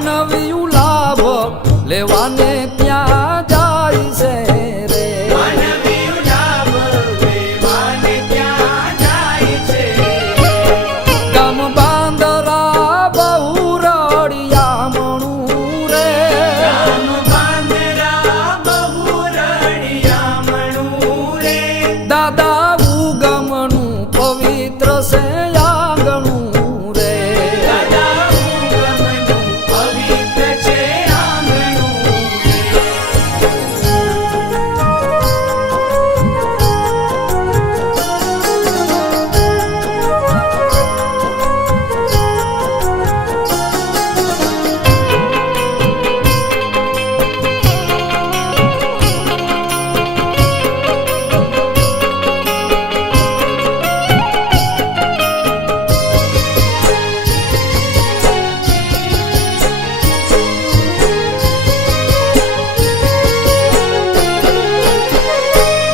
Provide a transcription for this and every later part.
માનવીયું લાભ લેવાને ત્યાં જાય છે રે માનવીયું લાભ લેવાને ત્યાં જાય છે ગામ બાંદરા બહુ રડિયામણું રે ગામ બાંદરા બહુ રડિયામણું રે દાદા ઉગમનું પવિત્ર છે આંગણું રે દાદા ઉગમનું પવિત્ર છે આંગણું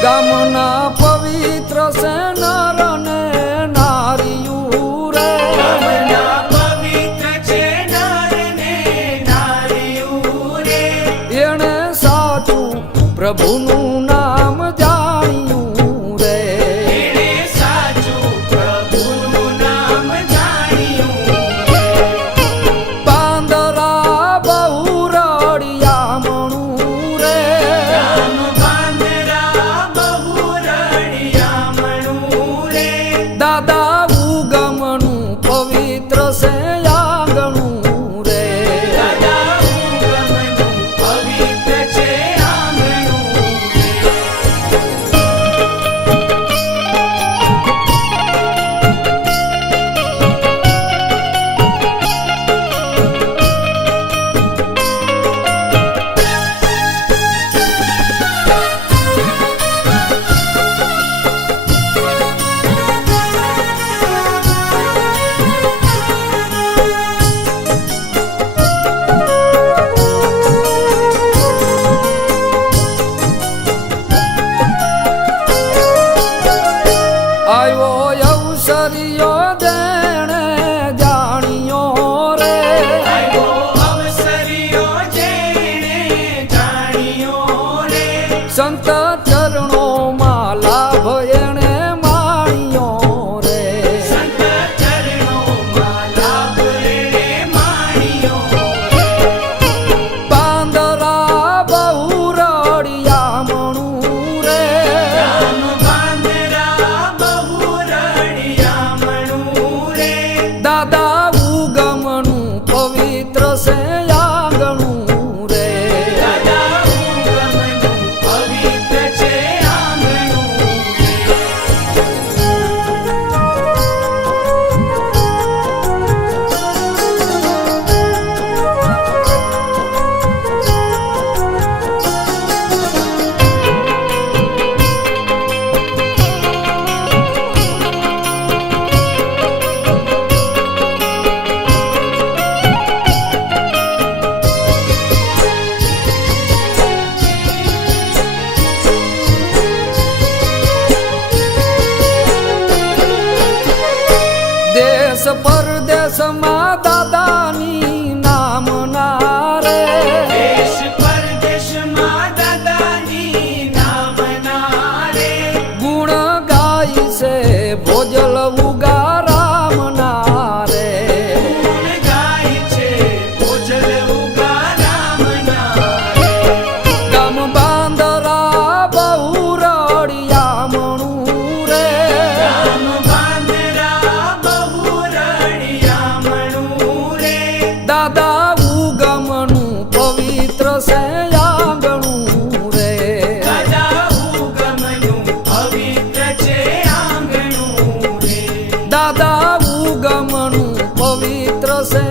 ગામના પવિત્ર છે નર ને નારીયું રે ગામના પવિત્ર છે નર ને નારીયું રે એણે સાચું પ્રભુનું નામ જાણ્યું રે એણે સાચું પ્રભુનું નામ જાણ્યું બાંદરા બહુ રડિયામણું રે ગામ બાંદરા બહુ રડિયામણું રે દાદા ઉગમનું પવિત્ર છે આંગણું રે દાદા ઉગમનું પવિત્ર છે આંગણું આવ્યો અવસરિયો જેણે જાણ્યો રે આવ્યો અવસરિયો જેણે જાણ્યો રે સંત ચરણોમાં લાભ એણે માણ્યો રે સંત ચરણોમાં લાભ એણે માણ્યો બાંદરા બહુ રડિયામણું રે ગામ બાંદરા બહુ રડિયામણું રે દાદા ઉગમનું પવિત્ર છે આંગણું રે દાદા ઉગમનું પવિત્ર છે આંગણું દેશ પરદેશમાં દાદાની નામના રે દેશ પરદેશમાં દાદાની નામના રે ગુણ ગાય છે ભોજલ ઉગારામના રે ગુણ ગાય છે ભોજલ ઉગારામના રે ગામ બાંદરા બહુ રડિયામણું રે ગામ બાંદરા બહુ રડિયામણું રે દાદા ઉગમનું પવિત્ર છે આંગણું રે દાદા ઉગમનું પવિત્ર છે આંગણું રે દાદા ઉગમનું પવિત્ર છે